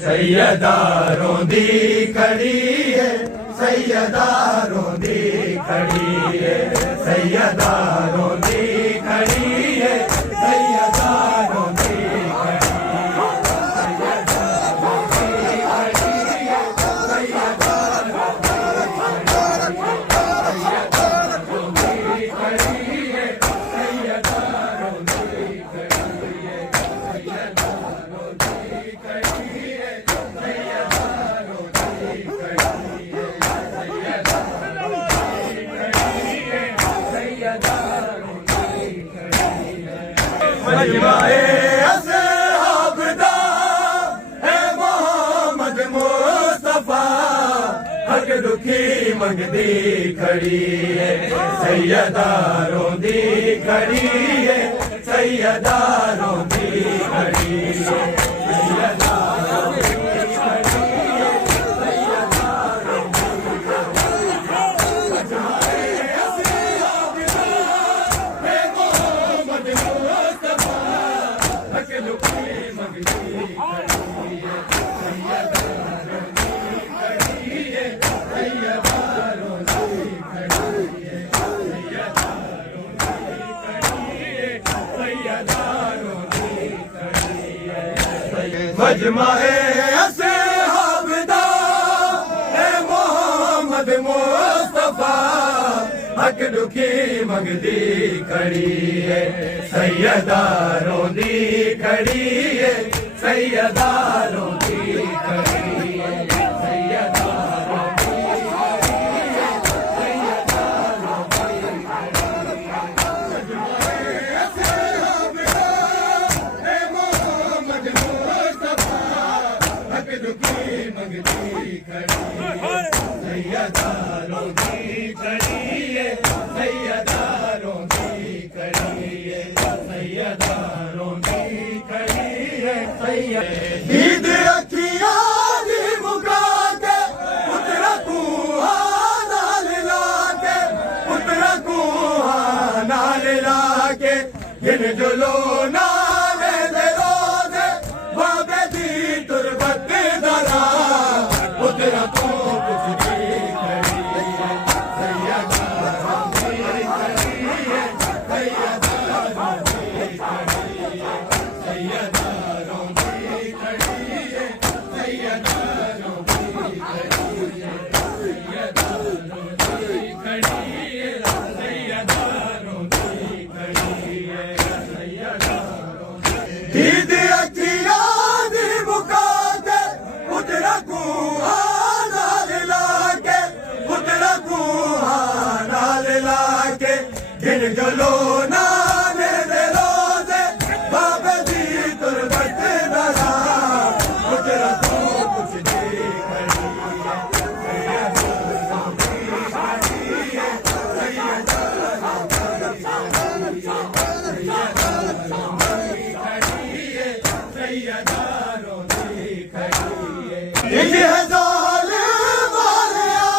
सैयदा रोंदी खड़ी है, सैयदा रोंदी खड़ी है, सैयदा रोंदी खड़ी है, सैयदा रोंदी मजमाए असहाबदा है मोहम्मद मुस्तफा, हक दुखी मंगदी खड़ी है, सैयदा रोंदी खड़ी है, सैयदा रोंदी खड़ी है, सैयदा मजमाए असहाबदा है मोहम्मद मुस्तफा, हक दुखी मंगदी खड़ी है, सैयदा रोंदी खड़ी है, सैयदा रोंदी खड़ी है, सैयदा सैयदा रोंदी खड़ी है, सैयदा रोंदी खड़ी है, सैयदा रोंदी खड़ी है, सैयदा ईद अखियां दी मुका के पुत्रा कुहा नाल लाके, पुत्रा कुहा नाल लाके, जिन जुलो नाले दे रोज़े बाबे दी तुरबत दरा, पुत्रा को कुछ ईद अखियां दी मुका के पुत्रा कुहा नाल लाके, पुत्रा कुहा नाल लाके, जिन जलो नाले दे रोज़े बाबे दी तुरबत दरा, पुत्रा को कुछ दी खड़ी है, सैयदा रोंदी खड़ी है, सैयदा रोंदी खड़ी है, सैयदा रोंदी खड़ी है। ये ज़ालिम वालिया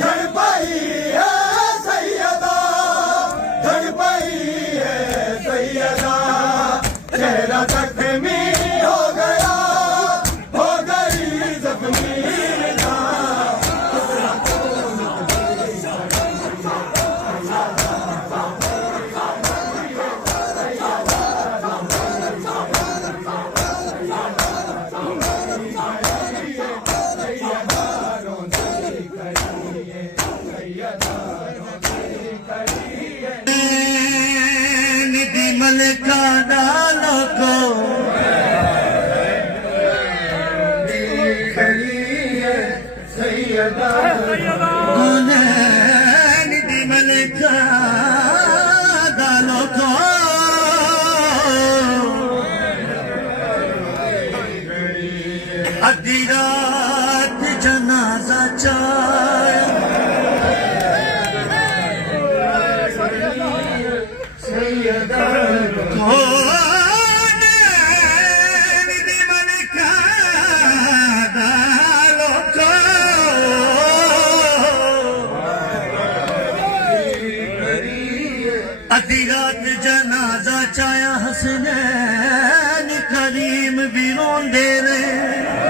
झड़ पई है सैयदा, झड़ पई है सैयदा, चेहरा जख्मी हो गया, हो गई जख्मी ना, पुत्रा को मलका डालो को खड़ी है, सैयदा निधि मलका डालो को, अद्धी रात जनाजा चाया, सैयदा अधी रात जनाजा चाया, हसनैन करीम भी रोंदे रहे,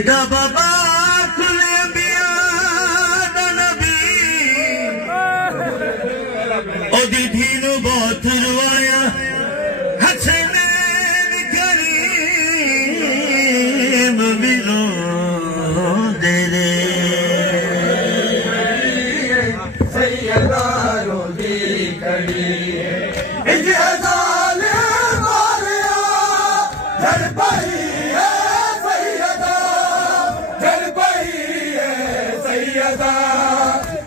एदा बाबा खुले अंबिया दा नबी ओदी धीनु बहुत रुआया हसनैन करीम मिलो दे रे सैयदा रोदी खड़ी है इजहाल मारिया झड़ पई है सैयदा झड़ पई है सैयदा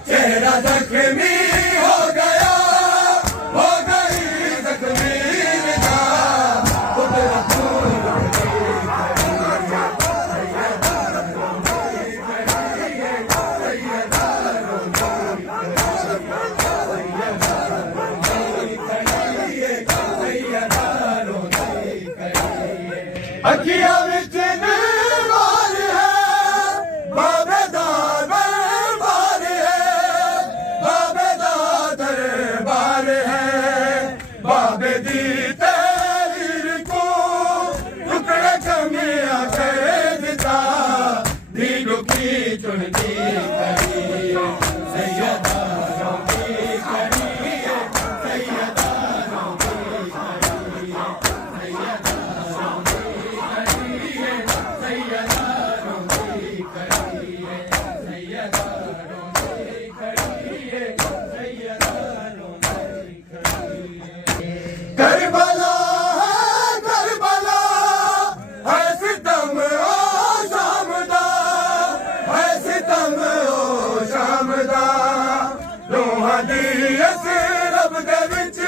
चेहरा जख्मी हो गया हो गई जख्मी निदा कुदरत अखियां विच नूर है बाबेदार दरबार है बाबेदार दरबार है बाबे दी तहरीर को टुकड़े कमियां कर दिता दिल की चुनती करी है सैयदा रोती करी है सैयदा रोती करी है सैयदा करबला करबला है सितम ओ शाम दा है सितम ओ शाम दा लोहा दी अस रब दे विच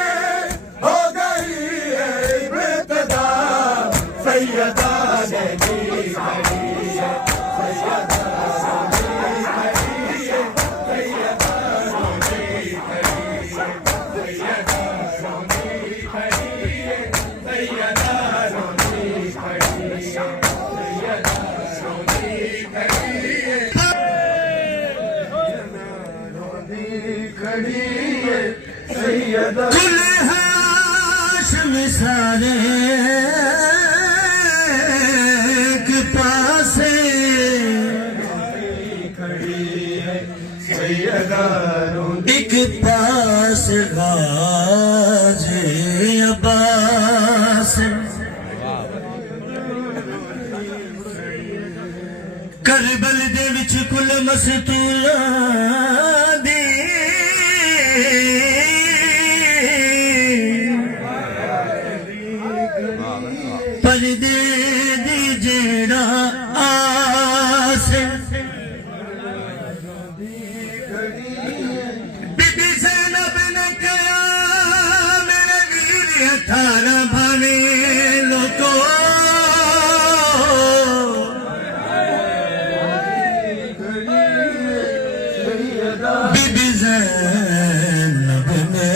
हो गई है इब्तदा सैयदा ने दी खड़ी है सैयदा कुल हाशम सारे एक पासे एक पास गाज़ी अब्बास करबल दे विच कुल मस्तूरां दी पर्दे दी जेड़ा आस बीबी ज़ैनब ने कहा मेरे वीर 18 भावे लोको बीबी ज़ैनब ने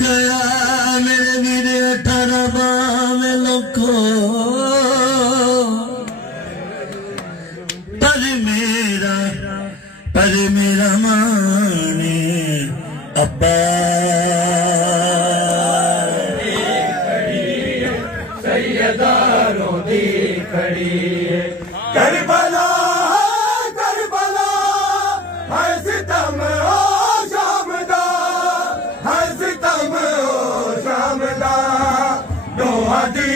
कहा मेरे वीर 18 भावे लोको पर मेरा माने अब्बा सैयदा रोदी खड़ी है करबला करबला है सितम ओ शाम दा है सितम ओ शाम दा दोहा दी